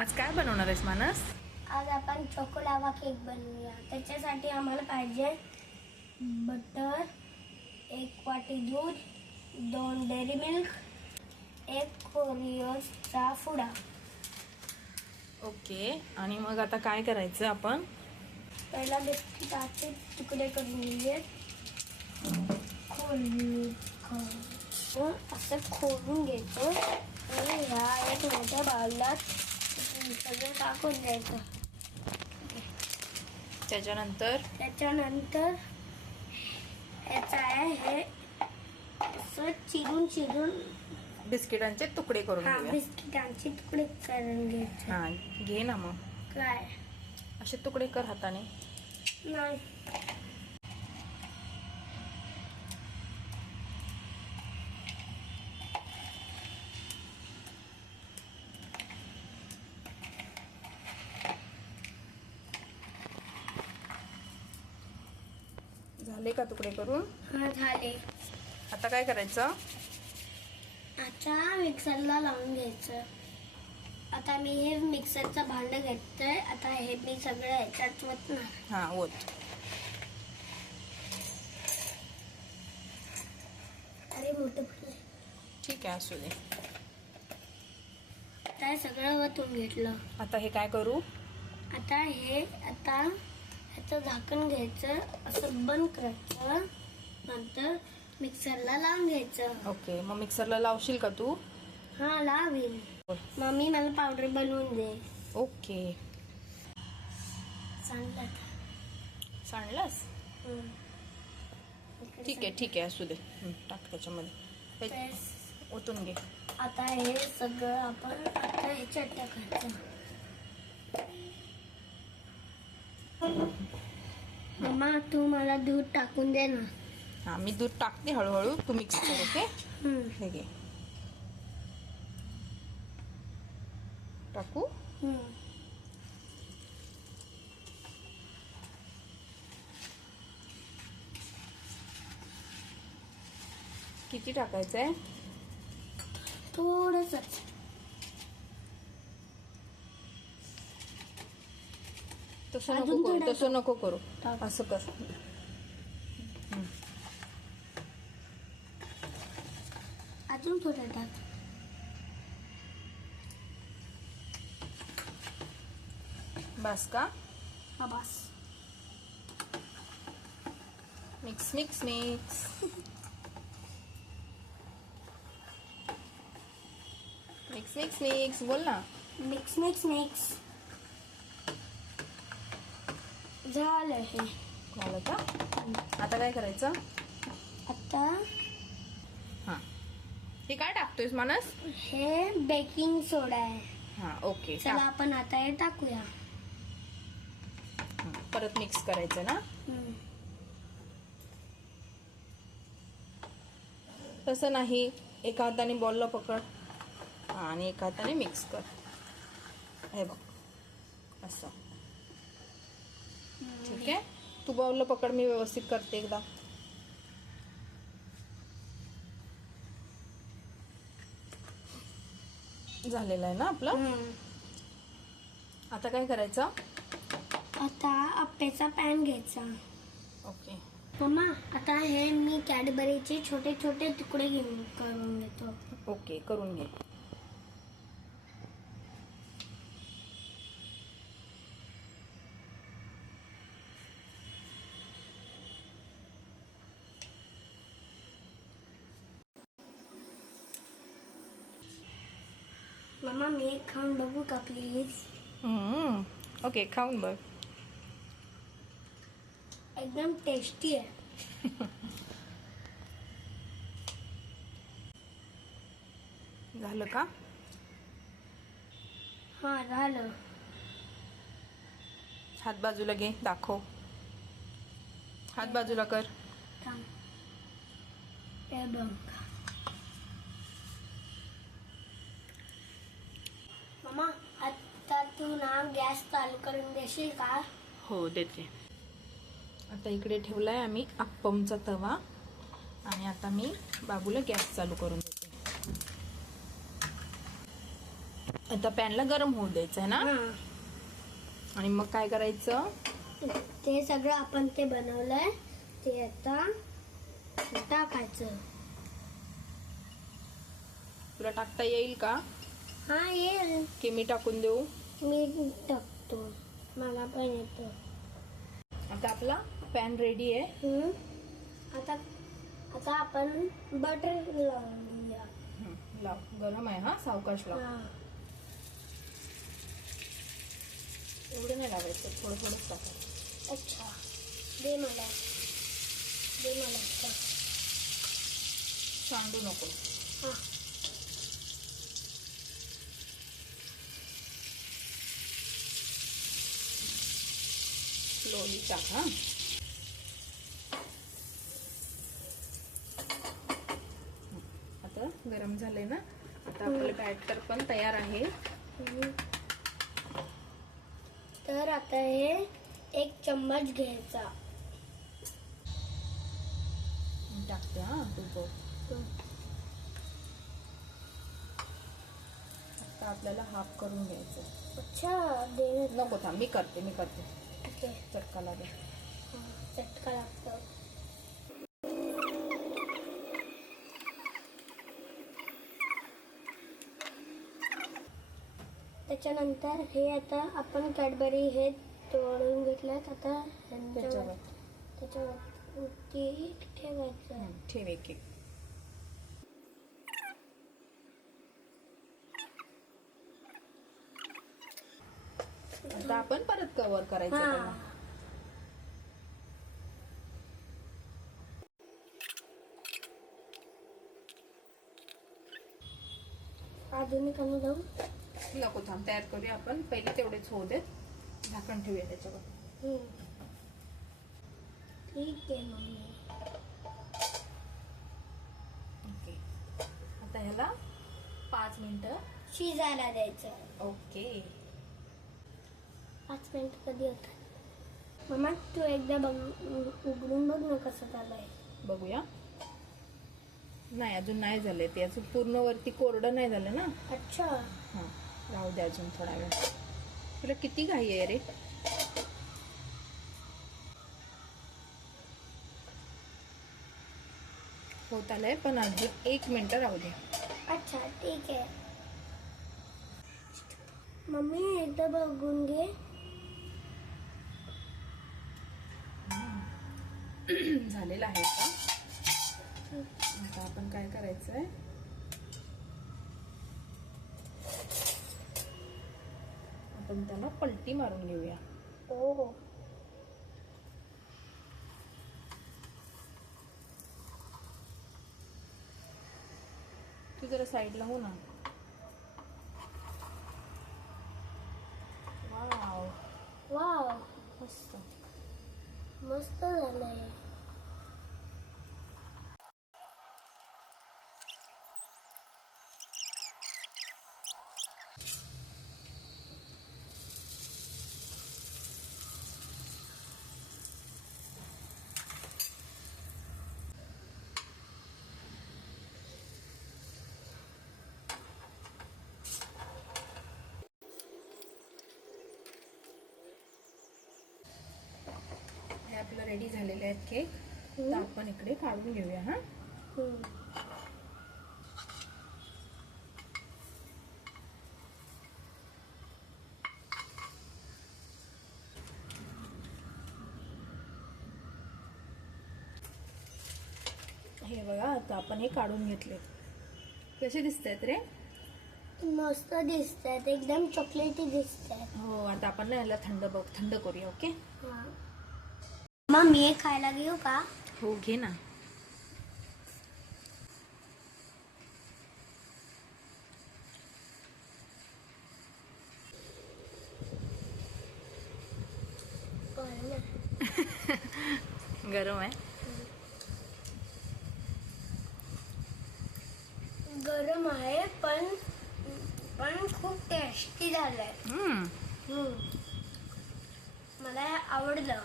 आज काय बनवणार आहेस मानस? आज आपण चोको लावा केक बनवूया. त्याच्यासाठी आम्हाला पाहिजे बटर एक वाटी दूध दोन डेअरी मिल्क एक कोरिओसचा फुडा. ओके आणि मग आता काय करायचं आपण? पहिला बिस्किटाचे तुकडे करून घेऊयात खोल खोल असं खोलून घ्यायचं. आणि ह्या एक मोठ्या बाउलात सगळं टाकून द्यायचं. त्याच्यानंतर? त्याच्यानंतर याचं आहे हे असं चिरून चिरून बिस्किटांचे तुकडे करून हा घेऊया. बिस्किटांचे तुकडे करून घ्यायचे. हा घे ना मग. काय? असे तुकडे कर हाताने. नाही. झाले का तुकडे करून? हा झाले. आता काय करायचं? आता मिक्सरला लावून घ्यायचं. आता मी हे मिक्सरचं भांडं घेतोय आता हे मी सगळं ह्याच्यात ओतणार. हा ओत. अरे मोठं ठीक आहे असू दे. आता सगळं ओतून घेतलं. आता हे काय करू? आता हे आता ह्याचं झाकण घ्यायचं असं बंद करायचं नंतर मिक्सरला लावून घ्यायचं. ओके मग मिक्सरला लावशील का तू? हा लावीन मम्मी मला पावडर बनवून दे. ओके. सांडलास हं. ठीक आहे ठीक आहे असू दे. हं, टाक त्याच्यामध्ये. हे ओतून घे. आता हे सगळं आपण आता ह्याच्यात टाकायचं मम्मा तू मला दूध टाकून दे ना. हा मी दूध टाकते हळूहळू. तू मिक्स कर ओके हं. घे. टाकू. किती टाकायचं आहे थोडंसं तसं नको करू तसं नको करू असं कर अजून थोडं टाक बस का हा बस mix mix mix mix mix mix बोल ना मिक्स मिक्स मिक्स झालं हे. झालं का? आता काय करायचं? आता हा. हे काय टाकतोयस मानस? हे बेकिंग सोडा आहे. हा ओके चला टाक. आपण आता हे टाकूया. हा, परत मिक्स करायचं ना? हं. तसं नाही. एका हाताने बॉलला पकड. हा, आणि एका हाताने मिक्स कर. हे बघ. असं. ठीक आहे? तू बॉलला पकड मी व्यवस्थित करते एकदा. झालेलं आहे ना आपलं. आता काय करायचं? आता आप्याचा पॅन घ्यायचा. ओके. मम्मा आता हे मी कॅडबरीचे छोटे छोटे तुकडे घेऊन करून घेतो ओके करून घे. मम्मा मी एक खाऊन बघू का प्लीज. ओके खाऊन बघ एकदम टेस्टी आहे झालं का? हा झालं. हात बाजूला घे दाखव. हात बाजूला कर. थांब. हे बघ मम्मा आता तू ना गॅस चालू करून देशील का? हो देते. आता इकडे ठेवलाय आम्ही अप्पमचा तवा. आणि आता मी बाबूला गॅस चालू करून देते. आता पॅनला गरम होऊ द्यायचं आहे ना आणि मग काय करायचं? ते सगळं आपण ते बनवलंय. ते आता टाकायचं. तुला टाकता येईल का? हा येईल. की मी टाकून देऊ? मी टाकतो. मला पण येतं. आता आपला पॅन रेडी आहे. हम्म. आता आता आपण बटर लावूया. हं, लाव. गरम आहे हा? सावकाश लाव. हा. एवढं नाही लावायचं थोडं थोडंच टाकायचं. अच्छा. दे मला. दे मला. आता. सांडू नको. स्लोली टाक हा. आता गरम झालंय ना आता आपलं बॅटर पण तयार आहे. तर आता हे एक चम्मच घ्यायचा. टाकते हा तूप आता आपल्याला हाफ करून घ्यायचं. अच्छा नको थांब मी करते मी करते. चटका लागेल. हा, चटका लागतो. त्याच्यानंतर हे आता आपण कॅडबरी हे तोडून घेतल्यात. आता त्याच्यावर. त्याच्यावरती ठेवायचं. ठेव एक एक. आता आपण परत कव्हर करायचं हा. अजून जाऊ. नको थांब तयार करूया आपण. पहिले तेवढेच होऊ देत. झाकण ठेवूया त्याच्यावर. ठीक आहे मम्मी. ओके. आता ह्याला पाच मिनिटं शिजायला द्यायचं. ओके. पाच मिनिट कधी होतात? मम्मा तू एकदा बघ उघडून बघ ना कसं झालंय बघूया. नाही अजून नाही झालंय ते. अजून पूर्ण वरती कोरडं नाही झालं ना? अच्छा. हां राहू दे अजून थोडा वेळ. तुला किती घाई आहे रे? होत आलंय पण अजून एक मिनिट राहू दे. अच्छा ठीक आहे. मम्मी एकदा बघून घे. झालेलं आहे का आता आपण काय करायचंय? आपण त्याला पलटी मारून घेऊया. हो हो तू जरा साईडला हो ना. वाव. वाव. मस्त. मस्त झालंय हे आपलं रेडी झालेले आहेत केक तर आपण इकडे काढून घेऊया हा. हे बघा आता आपण हे काढून घेतले. कसे दिसत आहेत रे? मस्त दिसत आहेत एकदम चॉकलेटी दिसत आहेत हो आता आपण ना याला थंड बघ थंड करूया ओके? मग मी हे खायला घेऊ का हो घे ना बरं ना. गरम आहे गरम आहे पण पण खूप टेस्टी झालंय हम्म. हम्म. मला हे आवडलं